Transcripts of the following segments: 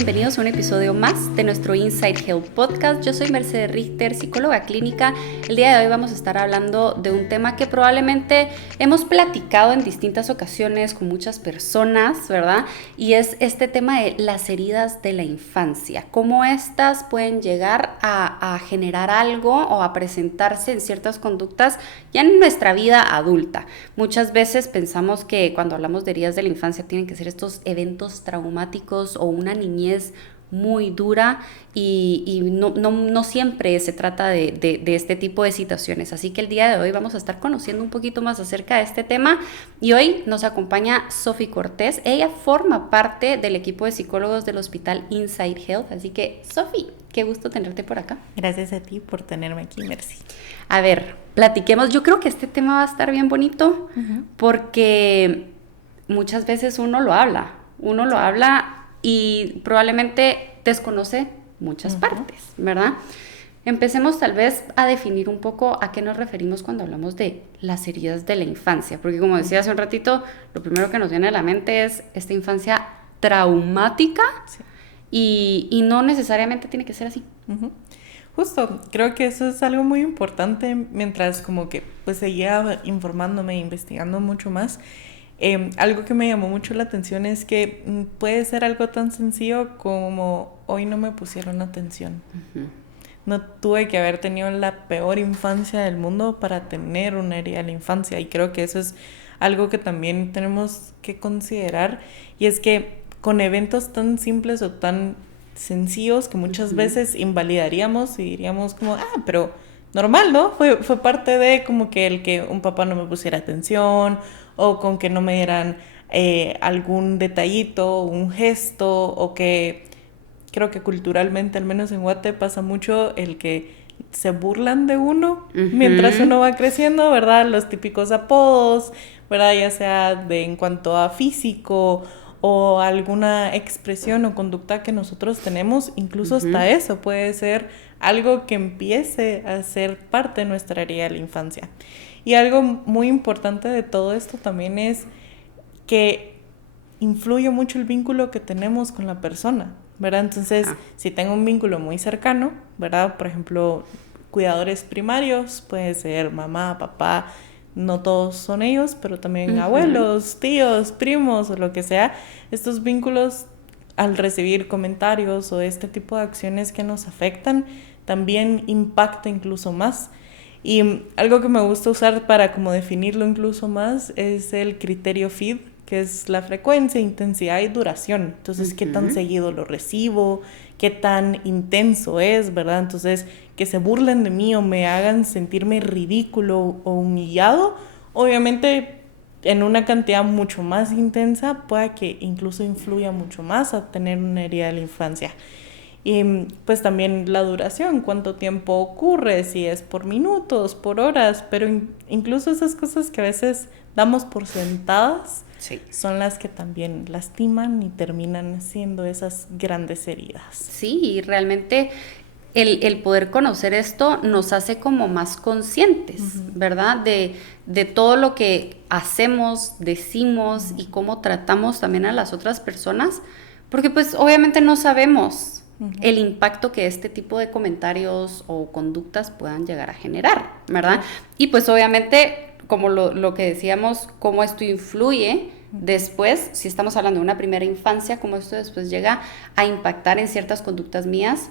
bienvenidos a un episodio más de nuestro Inside Health Podcast. Yo soy Mercedes Richter, psicóloga clínica. El día de hoy vamos a estar hablando de un tema que probablemente hemos platicado en distintas ocasiones con muchas personas, ¿verdad? Y es este tema de las heridas de la infancia, cómo estas pueden llegar a generar algo o a presentarse en ciertas conductas ya en nuestra vida adulta. Muchas veces pensamos que cuando hablamos de heridas de la infancia tienen que ser estos eventos traumáticos o una niñez muy dura y no siempre se trata de este tipo de situaciones. Así que el día de hoy vamos a estar conociendo un poquito más acerca de este tema y hoy nos acompaña Sofi Cortés. Ella forma parte del equipo de psicólogos del Hospital Inside Health. Así que, Sofi, qué gusto tenerte por acá. Gracias a ti por tenerme aquí, Mercy. A ver, platiquemos. Yo creo que este tema va a estar bien bonito porque muchas veces uno lo habla y probablemente desconoce muchas partes, ¿verdad? Empecemos tal vez a definir un poco a qué nos referimos cuando hablamos de las heridas de la infancia, porque como decía hace un ratito, lo primero que nos viene a la mente es esta infancia traumática, sí. y no necesariamente tiene que ser así. Justo, creo que eso es algo muy importante mientras como que pues seguía informándome e investigando mucho más. Algo que me llamó mucho la atención es que puede ser algo tan sencillo como hoy no me pusieron atención. No tuve que haber tenido la peor infancia del mundo para tener una herida de la infancia, y creo que eso es algo que también tenemos que considerar, y es que con eventos tan simples o tan sencillos que muchas veces invalidaríamos y diríamos como, pero normal, ¿no? Fue parte de como que el que un papá no me pusiera atención o con que no me dieran algún detallito, un gesto, o que creo que culturalmente, al menos en Guate, pasa mucho el que se burlan de uno mientras uno va creciendo, ¿verdad? Los típicos apodos, ¿verdad? Ya sea en cuanto a físico o alguna expresión o conducta que nosotros tenemos, incluso hasta eso puede ser algo que empiece a ser parte de nuestra herida de la infancia. Y algo muy importante de todo esto también es que influye mucho el vínculo que tenemos con la persona, ¿verdad? Entonces, si tengo un vínculo muy cercano, ¿verdad? Por ejemplo, cuidadores primarios, puede ser mamá, papá, no todos son ellos, pero también abuelos, tíos, primos o lo que sea. Estos vínculos, al recibir comentarios o este tipo de acciones que nos afectan, también impacta incluso más. Y algo que me gusta usar para como definirlo incluso más es el criterio FID, que es la frecuencia, intensidad y duración. Entonces, ¿qué tan seguido lo recibo? ¿Qué tan intenso es, verdad? Entonces, que se burlen de mí o me hagan sentirme ridículo o humillado, obviamente en una cantidad mucho más intensa puede que incluso influya mucho más a tener una herida de la infancia. Y pues también la duración, cuánto tiempo ocurre, si es por minutos, por horas, pero incluso esas cosas que a veces damos por sentadas, sí, son las que también lastiman y terminan siendo esas grandes heridas. Sí, y realmente el poder conocer esto nos hace como más conscientes, ¿verdad? De todo lo que hacemos, decimos y cómo tratamos también a las otras personas, porque pues obviamente no sabemos el impacto que este tipo de comentarios o conductas puedan llegar a generar, ¿verdad? Y pues obviamente, como lo que decíamos, cómo esto influye después, si estamos hablando de una primera infancia, cómo esto después llega a impactar en ciertas conductas mías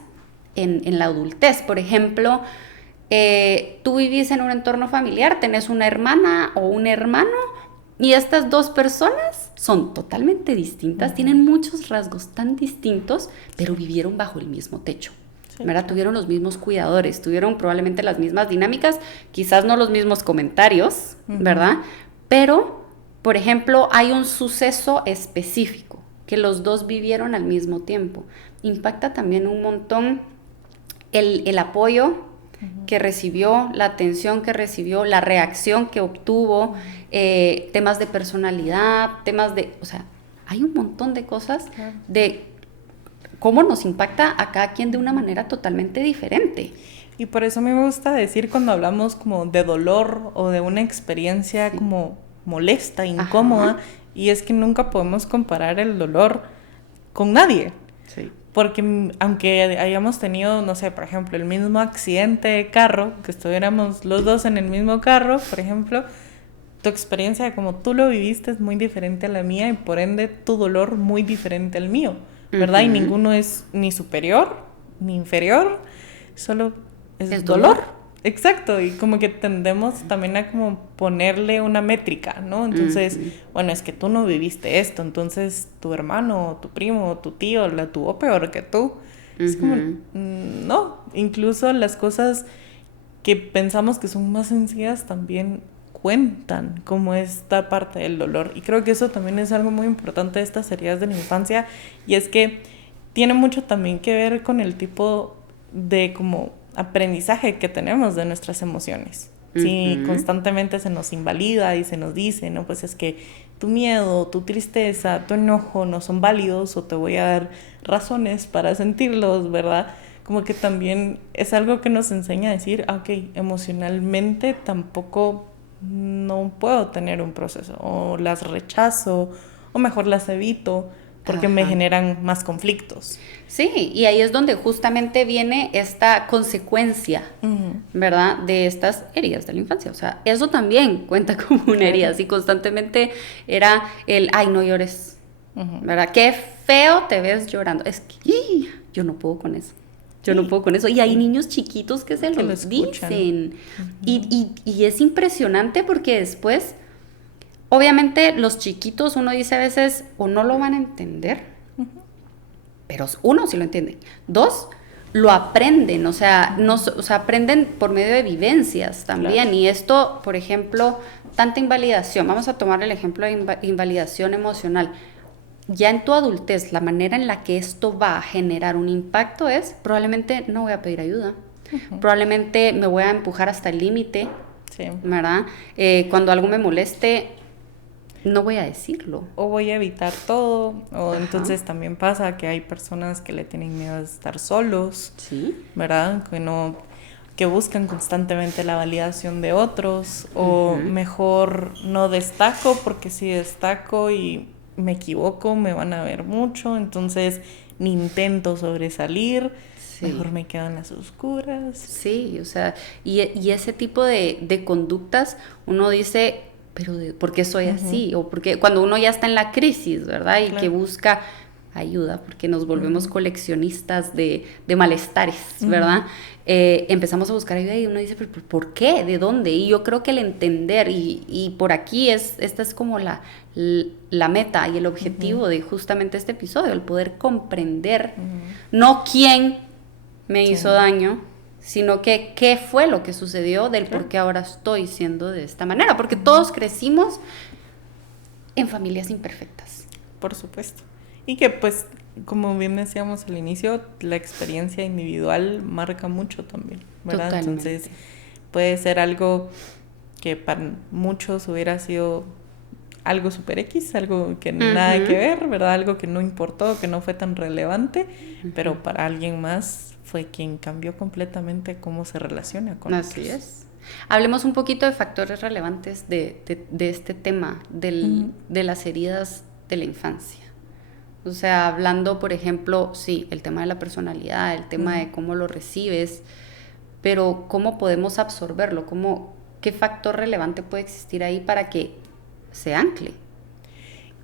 en la adultez. Por ejemplo, tú vivís en un entorno familiar, tenés una hermana o un hermano, y estas dos personas son totalmente distintas, tienen muchos rasgos tan distintos, pero vivieron bajo el mismo techo, ¿verdad? Tuvieron los mismos cuidadores, tuvieron probablemente las mismas dinámicas, quizás no los mismos comentarios, ¿verdad? Pero, por ejemplo, hay un suceso específico que los dos vivieron al mismo tiempo. Impacta también un montón el apoyo que recibió, la atención que recibió, la reacción que obtuvo, temas de personalidad, o sea, hay un montón de cosas de cómo nos impacta a cada quien de una manera totalmente diferente. Y por eso a mí me gusta decir cuando hablamos como de dolor o de una experiencia como molesta, incómoda, y es que nunca podemos comparar el dolor con nadie. Sí. Porque aunque hayamos tenido, no sé, por ejemplo, el mismo accidente de carro, que estuviéramos los dos en el mismo carro, por ejemplo, tu experiencia de cómo tú lo viviste es muy diferente a la mía y por ende tu dolor muy diferente al mío, ¿verdad? Y ninguno es ni superior ni inferior, solo es dolor. Exacto, y como que tendemos también a como ponerle una métrica, ¿no? Entonces, bueno, es que tú no viviste esto, entonces tu hermano, tu primo, tu tío la tuvo peor que tú. Es como, no, incluso las cosas que pensamos que son más sencillas también cuentan, como esta parte del dolor. Y creo que eso también es algo muy importante de estas heridas de la infancia, y es que tiene mucho también que ver con el tipo de como aprendizaje que tenemos de nuestras emociones. Si constantemente se nos invalida y se nos dice, no, pues es que tu miedo, tu tristeza, tu enojo no son válidos o te voy a dar razones para sentirlos, ¿verdad? Como que también es algo que nos enseña a decir, ok, emocionalmente tampoco no puedo tener un proceso, o las rechazo, o mejor las evito, porque me generan más conflictos. Sí, y ahí es donde justamente viene esta consecuencia, ¿verdad? De estas heridas de la infancia. O sea, eso también cuenta como una herida. Si constantemente era ay, no llores, ¿verdad? Qué feo te ves llorando. Es que yo no puedo con eso. Yo no puedo con eso. Y hay niños chiquitos que se los dicen. Y es impresionante porque después, obviamente, los chiquitos, uno dice a veces, o no lo van a entender, pero uno sí lo entiende. Dos, lo aprenden, o sea, aprenden por medio de vivencias también. Claro. Y esto, por ejemplo, tanta invalidación, vamos a tomar el ejemplo de invalidación emocional. Ya en tu adultez, la manera en la que esto va a generar un impacto es, probablemente no voy a pedir ayuda, probablemente me voy a empujar hasta el límite, ¿verdad? Cuando algo me moleste, no voy a decirlo. O voy a evitar todo, o entonces también pasa que hay personas que le tienen miedo a estar solos, ¿verdad? Que buscan constantemente la validación de otros, o mejor no destaco, porque si destaco y me equivoco me van a ver mucho, entonces ni intento sobresalir, mejor me quedo en las oscuras. Sí, o sea, y ese tipo de conductas, uno dice, pero ¿por qué soy así? O porque cuando uno ya está en la crisis, ¿verdad? Y que busca ayuda, porque nos volvemos coleccionistas de malestares, ¿verdad? Empezamos a buscar ayuda y uno dice, ¿pero por qué? ¿De dónde? Y yo creo que el entender, y por aquí esta es como la meta y el objetivo de justamente este episodio, el poder comprender no quién me hizo daño, sino que qué fue lo que sucedió del por qué ahora estoy siendo de esta manera, porque todos crecimos en familias imperfectas. Por supuesto. Y que pues, como bien decíamos al inicio, la experiencia individual marca mucho también, ¿verdad? Totalmente. Entonces puede ser algo que para muchos hubiera sido algo super X, algo que nada que ver, ¿verdad? Algo que no importó, que no fue tan relevante, pero para alguien más fue quien cambió completamente cómo se relaciona con otros. Así es. Hablemos un poquito de factores relevantes de este tema, de las heridas de la infancia. O sea, hablando, por ejemplo, sí, el tema de la personalidad, el tema de cómo lo recibes, pero cómo podemos absorberlo, qué factor relevante puede existir ahí para que se ancle.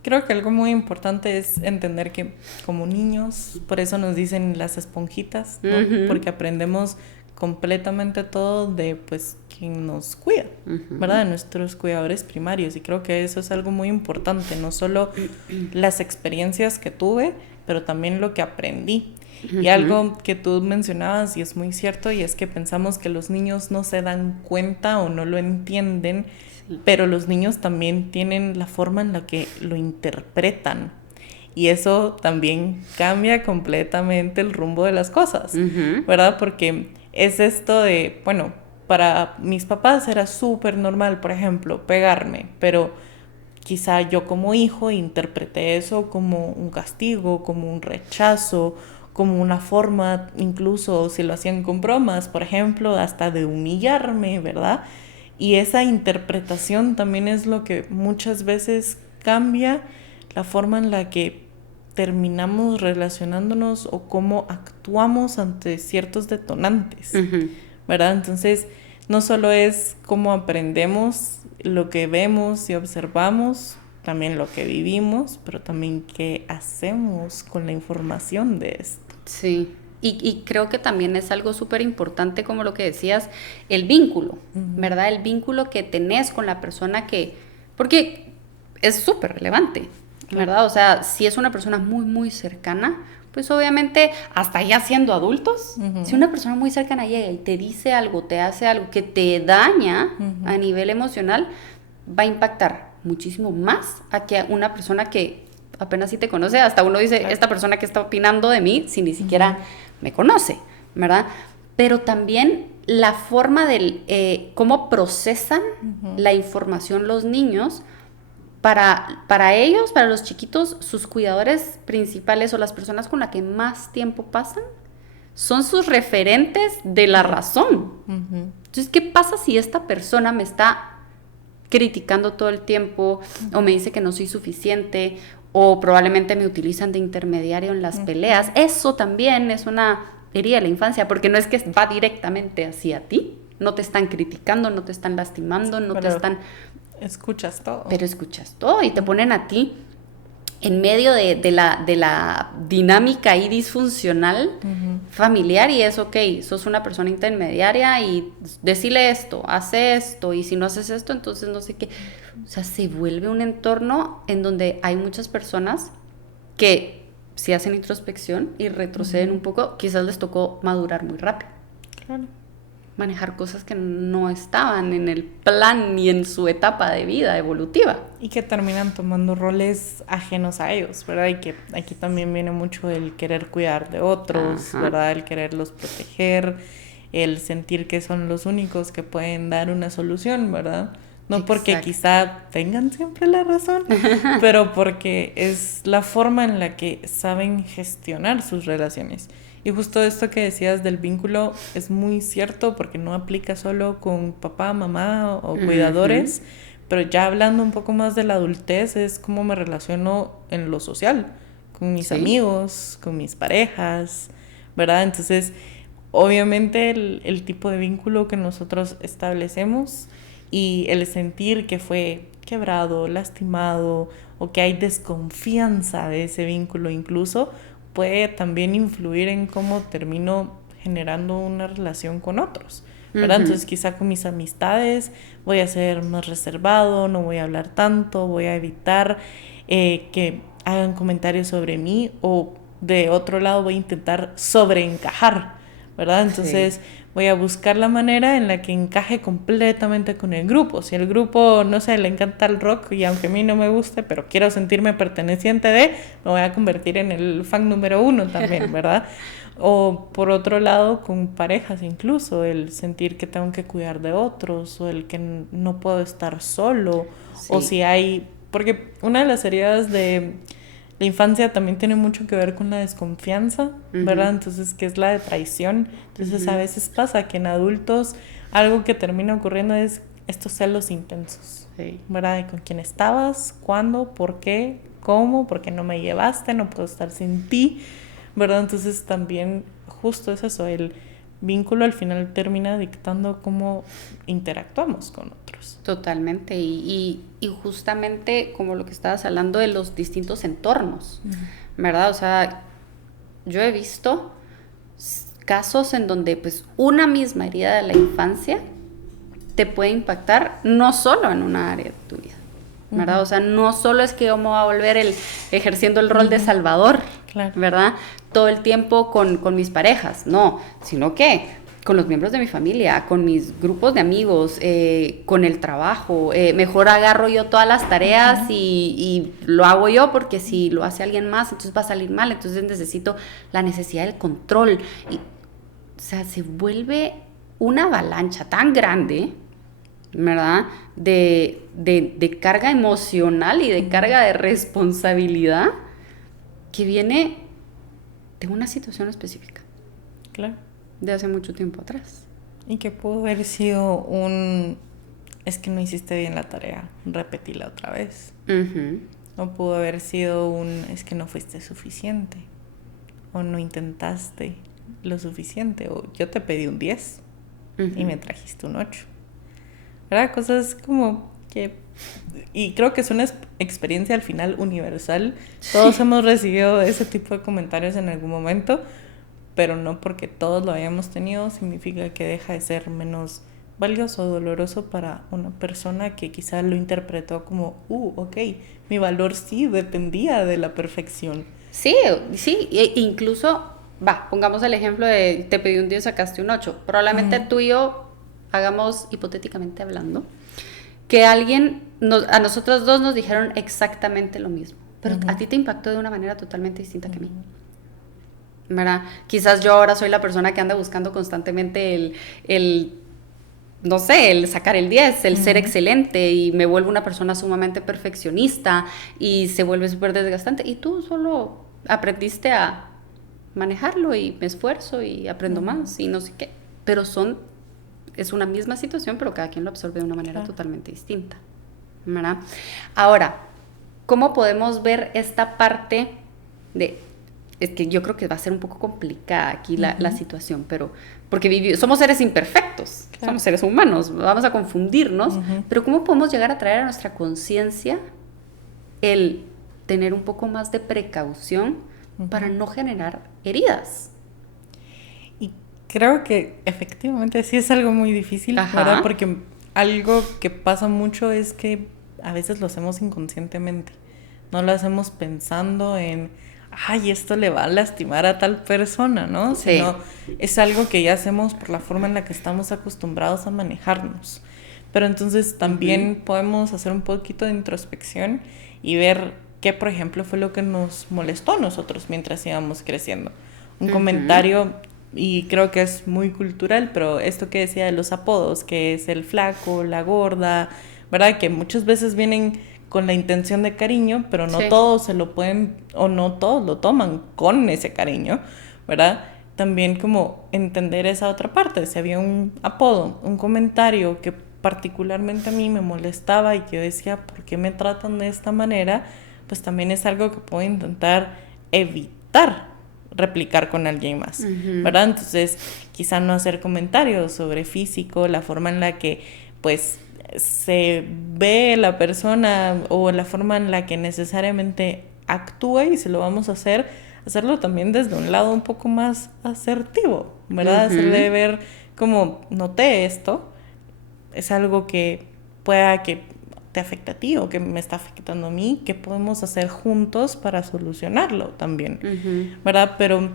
Creo que algo muy importante es entender que como niños, por eso nos dicen las esponjitas, ¿no? Porque aprendemos completamente todo de pues quien nos cuida, ¿verdad? De nuestros cuidadores primarios, y creo que eso es algo muy importante, no solo las experiencias que tuve, pero también lo que aprendí. Y algo que tú mencionabas y es muy cierto, y es que pensamos que los niños no se dan cuenta o no lo entienden, pero los niños también tienen la forma en la que lo interpretan. Y eso también cambia completamente el rumbo de las cosas, ¿verdad? Porque es esto de, bueno, para mis papás era súper normal, por ejemplo, pegarme, pero quizá yo como hijo interpreté eso como un castigo, como un rechazo, como una forma, incluso si lo hacían con bromas, por ejemplo, hasta de humillarme, ¿verdad? Y esa interpretación también es lo que muchas veces cambia la forma en la que terminamos relacionándonos o cómo actuamos ante ciertos detonantes, ¿verdad? Entonces, no solo es cómo aprendemos lo que vemos y observamos, también lo que vivimos, pero también qué hacemos con la información de esto. Sí, y creo que también es algo súper importante, como lo que decías, el vínculo, ¿verdad? El vínculo que tenés con la persona porque es súper relevante, ¿verdad? O sea, si es una persona muy, muy cercana, pues obviamente, hasta ya siendo adultos, si una persona muy cercana llega y te dice algo, te hace algo que te daña a nivel emocional, va a impactar muchísimo más a que una persona que apenas si te conoce. Hasta uno dice, claro, esta persona que está opinando de mí, si ni siquiera me conoce, ¿verdad? Pero también la forma del cómo procesan la información los niños. Para ellos, para los chiquitos, sus cuidadores principales o las personas con las que más tiempo pasan son sus referentes de la razón. Entonces, ¿qué pasa si esta persona me está criticando todo el tiempo o me dice que no soy suficiente o probablemente me utilizan de intermediario en las peleas? Eso también es una herida de la infancia, porque no es que va directamente hacia ti, no te están criticando, no te están lastimando, no te están... Escuchas todo. Pero escuchas todo y te ponen a ti en medio de la dinámica ahí disfuncional familiar, y es ok, sos una persona intermediaria y decile esto, hace esto, y si no haces esto, entonces no sé qué. O sea, se vuelve un entorno en donde hay muchas personas que si hacen introspección y retroceden un poco, quizás les tocó madurar muy rápido. Claro. Manejar cosas que no estaban en el plan ni en su etapa de vida evolutiva. Y que terminan tomando roles ajenos a ellos, ¿verdad? Y que aquí también viene mucho el querer cuidar de otros, ¿verdad? El quererlos proteger, el sentir que son los únicos que pueden dar una solución, ¿verdad? No porque quizá tengan siempre la razón, pero porque es la forma en la que saben gestionar sus relaciones. Y justo esto que decías del vínculo es muy cierto, porque no aplica solo con papá, mamá o cuidadores, pero ya hablando un poco más de la adultez, es cómo me relaciono en lo social, con mis amigos, con mis parejas, ¿verdad? Entonces, obviamente el tipo de vínculo que nosotros establecemos y el sentir que fue quebrado, lastimado, o que hay desconfianza de ese vínculo incluso, puede también influir en cómo termino generando una relación con otros, ¿verdad? Entonces quizá con mis amistades voy a ser más reservado, no voy a hablar tanto, voy a evitar que hagan comentarios sobre mí, o de otro lado voy a intentar sobreencajar, ¿verdad? Entonces voy a buscar la manera en la que encaje completamente con el grupo. Si el grupo, no sé, le encanta el rock y aunque a mí no me guste, pero quiero sentirme perteneciente me voy a convertir en el fan número 1 también, ¿verdad? O por otro lado, con parejas incluso, el sentir que tengo que cuidar de otros, o el que no puedo estar solo, o si hay... Porque una de las heridas de la infancia también tiene mucho que ver con la desconfianza, ¿verdad? Entonces, que es la de traición. Entonces, a veces pasa que en adultos algo que termina ocurriendo es estos celos intensos, ¿verdad? De con quién estabas, cuándo, por qué, cómo, por qué no me llevaste, no puedo estar sin ti, ¿verdad? Entonces, también justo es eso, el vínculo al final termina dictando cómo interactuamos con otros. Totalmente, y justamente como lo que estabas hablando de los distintos entornos, ¿verdad? O sea, yo he visto casos en donde pues una misma herida de la infancia te puede impactar no solo en una área de tu vida, ¿verdad? O sea, no solo es que yo me voy a volver ejerciendo el rol de salvador, ¿verdad? Todo el tiempo con mis parejas, no, sino que con los miembros de mi familia, con mis grupos de amigos, con el trabajo, mejor agarro yo todas las tareas y lo hago yo, porque si lo hace alguien más, entonces va a salir mal, entonces necesito la necesidad del control. Y, o sea, se vuelve una avalancha tan grande, ¿verdad? De carga emocional y de carga de responsabilidad que viene de una situación específica. Claro. De hace mucho tiempo atrás. Y que pudo haber sido es que no hiciste bien la tarea, repetila otra vez. O pudo haber sido es que no fuiste suficiente, o no intentaste lo suficiente, o yo te pedí un 10 y me trajiste un 8. ¿Verdad? Cosas como que... Y creo que es una experiencia al final universal. Todos hemos recibido ese tipo de comentarios en algún momento, pero no porque todos lo hayamos tenido significa que deja de ser menos valioso o doloroso para una persona que quizá lo interpretó como, ok, mi valor sí dependía de la perfección. Sí, sí, incluso, pongamos el ejemplo de te pedí un 10, sacaste un 8. Probablemente tú y yo, hagamos hipotéticamente hablando, que a nosotros dos nos dijeron exactamente lo mismo, pero a ti te impactó de una manera totalmente distinta que a mí. ¿Verdad? Quizás yo ahora soy la persona que anda buscando constantemente no sé, el sacar el 10, el ser excelente, y me vuelvo una persona sumamente perfeccionista y se vuelve súper desgastante. Y tú solo aprendiste a manejarlo y me esfuerzo y aprendo más y no sé qué. Pero es una misma situación, pero cada quien lo absorbe de una manera totalmente distinta, ¿verdad? Ahora, ¿cómo podemos ver esta parte de... Es que yo creo que va a ser un poco complicada aquí la situación, pero porque somos seres imperfectos, somos seres humanos, vamos a confundirnos, pero ¿cómo podemos llegar a traer a nuestra conciencia el tener un poco más de precaución para no generar heridas? Y creo que efectivamente sí es algo muy difícil, ¿verdad? Porque algo que pasa mucho es que a veces lo hacemos inconscientemente, no lo hacemos pensando en... ay, esto le va a lastimar a tal persona, ¿no? Sí. Sino es algo que ya hacemos por la forma en la que estamos acostumbrados a manejarnos. Pero entonces también podemos hacer un poquito de introspección y ver qué, por ejemplo, fue lo que nos molestó a nosotros mientras íbamos creciendo. Un comentario, y creo que es muy cultural, pero esto que decía de los apodos, que es el flaco, la gorda, ¿verdad? Que muchas veces vienen... con la intención de cariño, pero no todos se lo pueden, o no todos lo toman con ese cariño, ¿verdad? También como entender esa otra parte, si había un apodo, un comentario que particularmente a mí me molestaba y que yo decía, ¿por qué me tratan de esta manera? Pues también es algo que puedo intentar evitar replicar con alguien más, ¿verdad? Entonces, quizá no hacer comentarios sobre físico, la forma en la que, pues, se ve la persona o la forma en la que necesariamente actúa, y si lo vamos a hacerlo también desde un lado un poco más asertivo, ¿verdad? Hacerle ver como, noté esto, es algo que pueda que te afecte a ti o que me está afectando a mí, ¿qué podemos hacer juntos para solucionarlo también? ¿Verdad? Pero...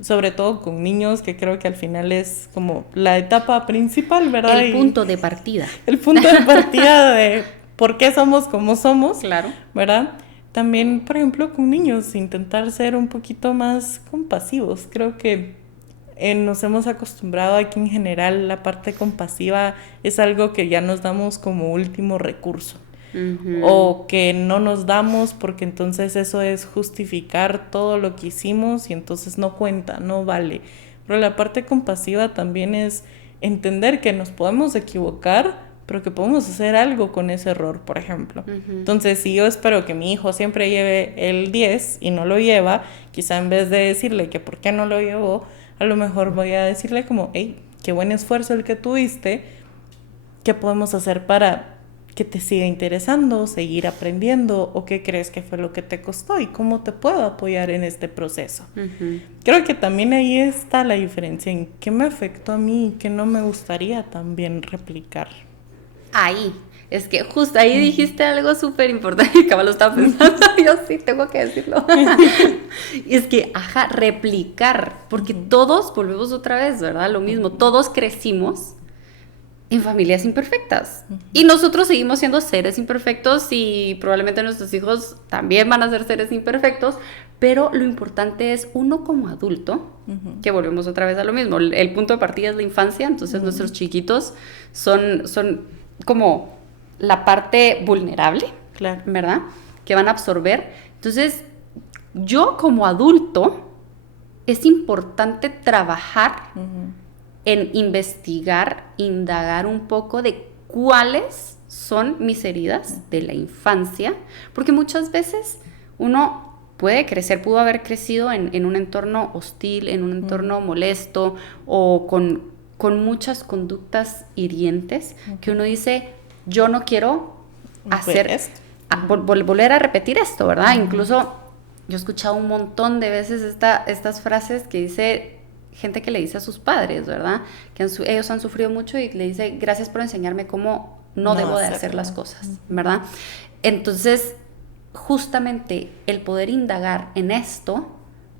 sobre todo con niños, que creo que al final es como la etapa principal, ¿verdad? El punto de partida. El punto de partida de por qué somos como somos, claro, ¿verdad? También, por ejemplo, con niños, intentar ser un poquito más compasivos. Creo que nos hemos acostumbrado a que en general la parte compasiva es algo que ya nos damos como último recurso. O que no nos damos porque entonces eso es justificar todo lo que hicimos y entonces no cuenta, no vale. Pero la parte compasiva también es entender que nos podemos equivocar, pero que podemos hacer algo con ese error, por ejemplo. Entonces, si yo espero que mi hijo siempre lleve el 10 y no lo lleva, quizá en vez de decirle que por qué no lo llevó, a lo mejor voy a decirle como, hey, qué buen esfuerzo el que tuviste, ¿qué podemos hacer para que te siga interesando, seguir aprendiendo, o qué crees que fue lo que te costó y cómo te puedo apoyar en este proceso? Creo que también ahí está la diferencia en qué me afectó a mí y qué no me gustaría también replicar. Ahí, es que justo ahí dijiste algo súper importante, que lo estaba pensando, yo sí tengo que decirlo. Y es que, replicar, porque todos, volvemos otra vez, ¿verdad? Lo mismo, todos crecimos en familias imperfectas. Y nosotros seguimos siendo seres imperfectos y probablemente nuestros hijos también van a ser seres imperfectos, pero lo importante es uno como adulto, que volvemos otra vez a lo mismo. El punto de partida es la infancia, entonces nuestros chiquitos son como la parte vulnerable, claro, ¿verdad? Que van a absorber. Entonces, yo como adulto, es importante trabajar en investigar, indagar un poco de cuáles son mis heridas de la infancia, porque muchas veces uno pudo haber crecido en un entorno hostil, en un entorno molesto o con muchas conductas hirientes que uno dice, yo no quiero volver a repetir esto, ¿verdad? Incluso yo he escuchado un montón de veces estas frases que dice gente que le dice a sus padres, ¿verdad? Que ellos han sufrido mucho y le dice, gracias por enseñarme cómo no debo de hacer las cosas, ¿verdad? Entonces, justamente el poder indagar en esto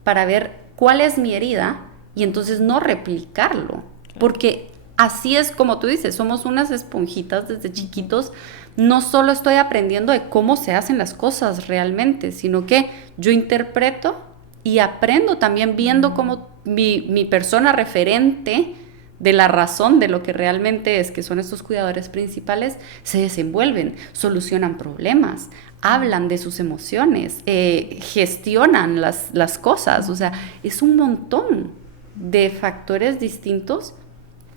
para ver cuál es mi herida y entonces no replicarlo, porque así es como tú dices, somos unas esponjitas desde chiquitos. No solo estoy aprendiendo de cómo se hacen las cosas realmente, sino que yo interpreto y aprendo también viendo cómo mi persona referente de la razón de lo que realmente es, que son estos cuidadores principales, se desenvuelven, solucionan problemas, hablan de sus emociones, gestionan las cosas. O sea, es un montón de factores distintos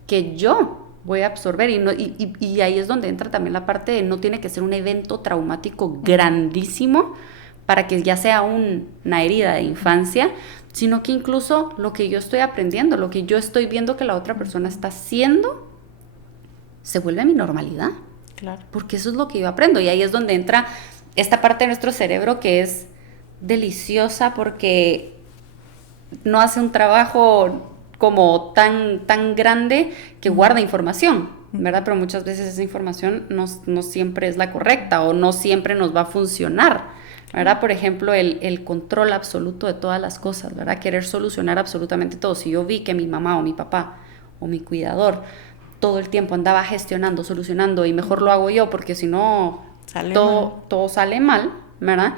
que yo voy a absorber y ahí es donde entra también la parte de no tiene que ser un evento traumático grandísimo para que ya sea una herida de infancia, sino que incluso lo que yo estoy aprendiendo, lo que yo estoy viendo que la otra persona está haciendo, se vuelve mi normalidad. Claro. Porque eso es lo que yo aprendo y ahí es donde entra esta parte de nuestro cerebro que es deliciosa porque no hace un trabajo como tan grande que guarda información, ¿verdad? Pero muchas veces esa información no siempre es la correcta o no siempre nos va a funcionar, ¿verdad? Por ejemplo, el control absoluto de todas las cosas, ¿verdad? Querer solucionar absolutamente todo. Si yo vi que mi mamá o mi papá o mi cuidador todo el tiempo andaba gestionando, solucionando y mejor lo hago yo porque si no todo sale mal, ¿verdad?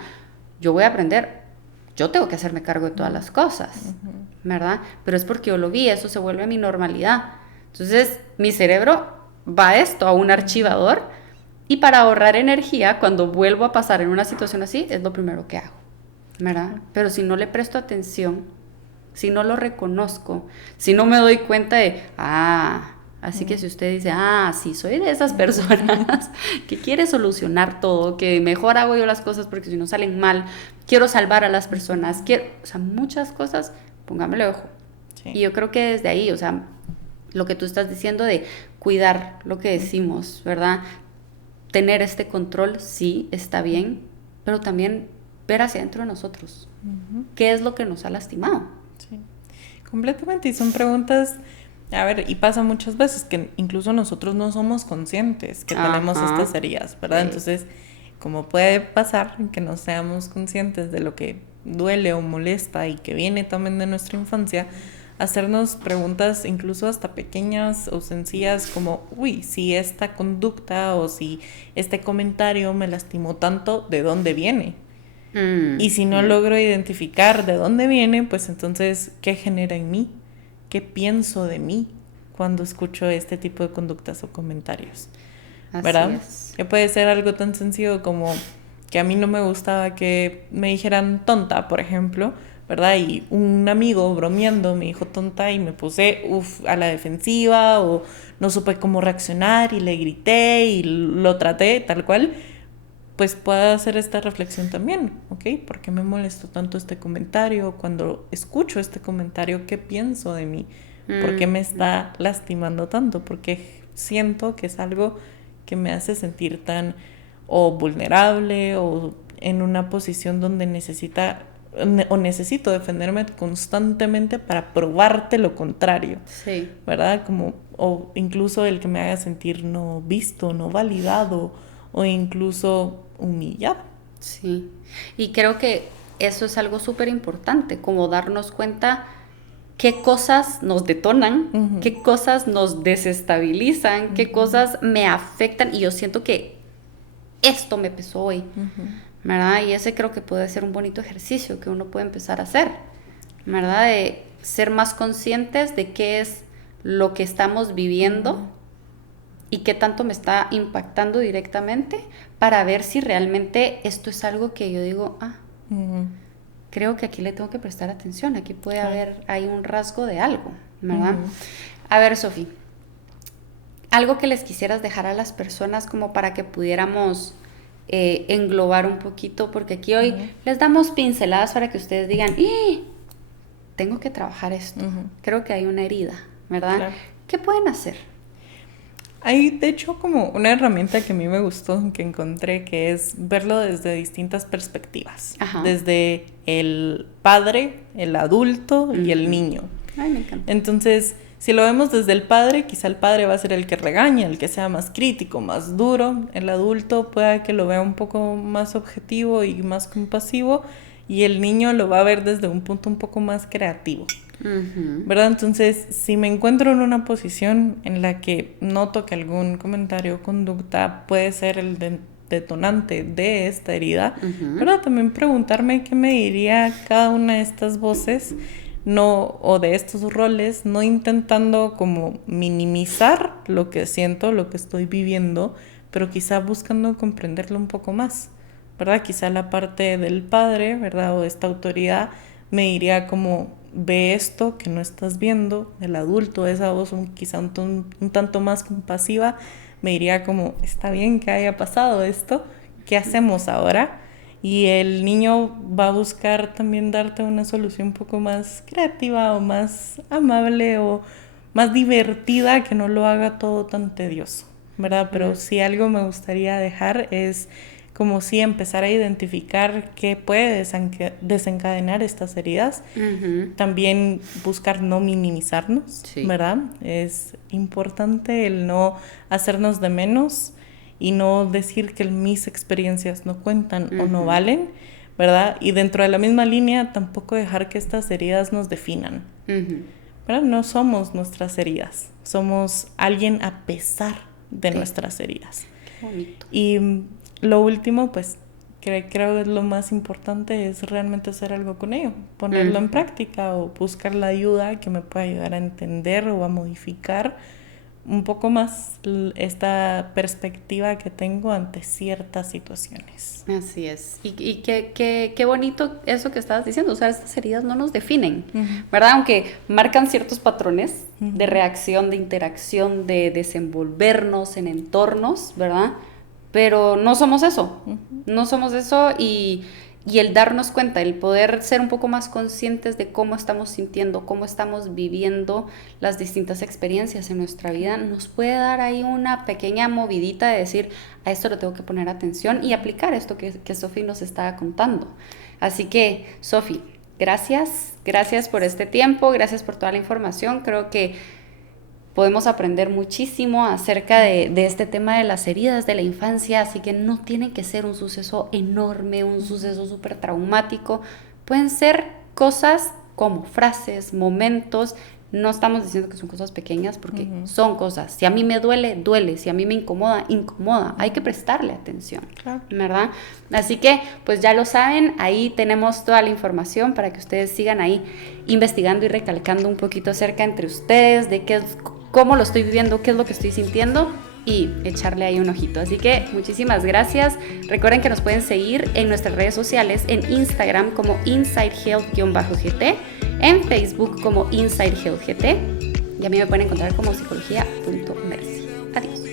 Yo voy a aprender, yo tengo que hacerme cargo de todas las cosas, ¿verdad? Pero es porque yo lo vi, eso se vuelve mi normalidad. Entonces, mi cerebro va a esto, a un archivador, y para ahorrar energía, cuando vuelvo a pasar en una situación así, es lo primero que hago, ¿verdad? Pero si no le presto atención, si no lo reconozco, si no me doy cuenta de, así que si usted dice, sí, soy de esas personas que quiere solucionar todo, que mejor hago yo las cosas porque si no salen mal, quiero salvar a las personas, o sea, muchas cosas, póngamele ojo. Sí. Y yo creo que desde ahí, o sea, lo que tú estás diciendo de cuidar lo que decimos, ¿verdad? Tener este control, sí, está bien, pero también ver hacia adentro de nosotros. ¿Qué es lo que nos ha lastimado? Sí, completamente. Y son preguntas, a ver, y pasa muchas veces que incluso nosotros no somos conscientes que tenemos estas heridas, ¿verdad? Sí. Entonces, como puede pasar que no seamos conscientes de lo que duele o molesta y que viene también de nuestra infancia, hacernos preguntas incluso hasta pequeñas o sencillas como, si esta conducta o si este comentario me lastimó tanto, ¿de dónde viene? Y si no logro identificar de dónde viene, pues entonces, ¿qué genera en mí? ¿Qué pienso de mí cuando escucho este tipo de conductas o comentarios? ¿Verdad? Así es. Que puede ser algo tan sencillo como que a mí no me gustaba que me dijeran tonta, por ejemplo, ¿verdad? Y un amigo bromeando me dijo tonta y me puse a la defensiva o no supe cómo reaccionar y le grité y lo traté tal cual. Pues puedo hacer esta reflexión también, ¿ok? ¿Por qué me molestó tanto este comentario? Cuando escucho este comentario, ¿qué pienso de mí? ¿Por qué me está lastimando tanto? Porque siento que es algo que me hace sentir tan o vulnerable o en una posición donde necesito defenderme constantemente para probarte lo contrario. Sí. ¿Verdad? O incluso el que me haga sentir no visto, no validado o incluso humillado. Sí, y creo que eso es algo súper importante, como darnos cuenta qué cosas nos detonan, qué cosas nos desestabilizan, qué cosas me afectan y yo siento que esto me pesó hoy, ¿verdad? Y ese creo que puede ser un bonito ejercicio que uno puede empezar a hacer, ¿verdad? De ser más conscientes de qué es lo que estamos viviendo y qué tanto me está impactando directamente para ver si realmente esto es algo que yo digo, creo que aquí le tengo que prestar atención, aquí puede haber, hay un rasgo de algo, ¿verdad? A ver, Sofi, algo que les quisieras dejar a las personas como para que pudiéramos englobar un poquito, porque aquí hoy les damos pinceladas para que ustedes digan, tengo que trabajar esto, creo que hay una herida, ¿verdad? Claro. ¿Qué pueden hacer? Hay, de hecho, como una herramienta que a mí me gustó, que encontré, que es verlo desde distintas perspectivas. Ajá. Desde el padre, el adulto y el niño. Ay, me encanta. Entonces, si lo vemos desde el padre, quizá el padre va a ser el que regaña, el que sea más crítico, más duro. El adulto pueda que lo vea un poco más objetivo y más compasivo. Y el niño lo va a ver desde un punto un poco más creativo. ¿Verdad? Entonces, si me encuentro en una posición en la que noto que algún comentario o conducta puede ser el detonante de esta herida, ¿verdad? También preguntarme qué me diría cada una de estas voces, no, o de estos roles, no intentando como minimizar lo que siento, lo que estoy viviendo, pero quizá buscando comprenderlo un poco más, ¿verdad? Quizá la parte del padre, ¿verdad? O esta autoridad me diría como, ve esto que no estás viendo. El adulto, esa voz quizá un tanto más compasiva, me diría como, está bien que haya pasado esto, ¿qué hacemos ahora? Y el niño va a buscar también darte una solución un poco más creativa o más amable o más divertida, que no lo haga todo tan tedioso, ¿verdad? Pero si algo me gustaría dejar es como si empezar a identificar qué puede desencadenar estas heridas. También buscar no minimizarnos, ¿verdad? Es importante el no hacernos de menos y no decir que mis experiencias no cuentan o no valen, ¿verdad? Y dentro de la misma línea tampoco dejar que estas heridas nos definan, ¿verdad? No somos nuestras heridas, somos alguien a pesar de nuestras heridas. Qué bonito. Y lo último, pues, creo que es lo más importante, es realmente hacer algo con ello, ponerlo en práctica o buscar la ayuda que me pueda ayudar a entender o a modificar un poco más esta perspectiva que tengo ante ciertas situaciones. Así es. Y qué bonito eso que estabas diciendo. O sea, estas heridas no nos definen, ¿verdad? Aunque marcan ciertos patrones de reacción, de interacción, de desenvolvernos en entornos, ¿verdad? Pero no somos eso, no somos eso y el darnos cuenta, el poder ser un poco más conscientes de cómo estamos sintiendo, cómo estamos viviendo las distintas experiencias en nuestra vida, nos puede dar ahí una pequeña movidita de decir, a esto le tengo que poner atención y aplicar esto que Sofi nos estaba contando. Así que, Sofi, gracias por este tiempo, gracias por toda la información, creo que podemos aprender muchísimo acerca de este tema de las heridas de la infancia, así que no tiene que ser un suceso enorme, un suceso súper traumático. Pueden ser cosas como frases, momentos. No estamos diciendo que son cosas pequeñas porque son cosas. Si a mí me duele, duele. Si a mí me incomoda, incomoda. Hay que prestarle atención, ¿verdad? Así que, pues ya lo saben, ahí tenemos toda la información para que ustedes sigan ahí investigando y recalcando un poquito acerca entre ustedes de cómo lo estoy viviendo, qué es lo que estoy sintiendo y echarle ahí un ojito. Así que muchísimas gracias. Recuerden que nos pueden seguir en nuestras redes sociales, en Instagram como InsideHealth_GT, en Facebook como InsideHealthGT y a mí me pueden encontrar como psicología.mercy. Adiós.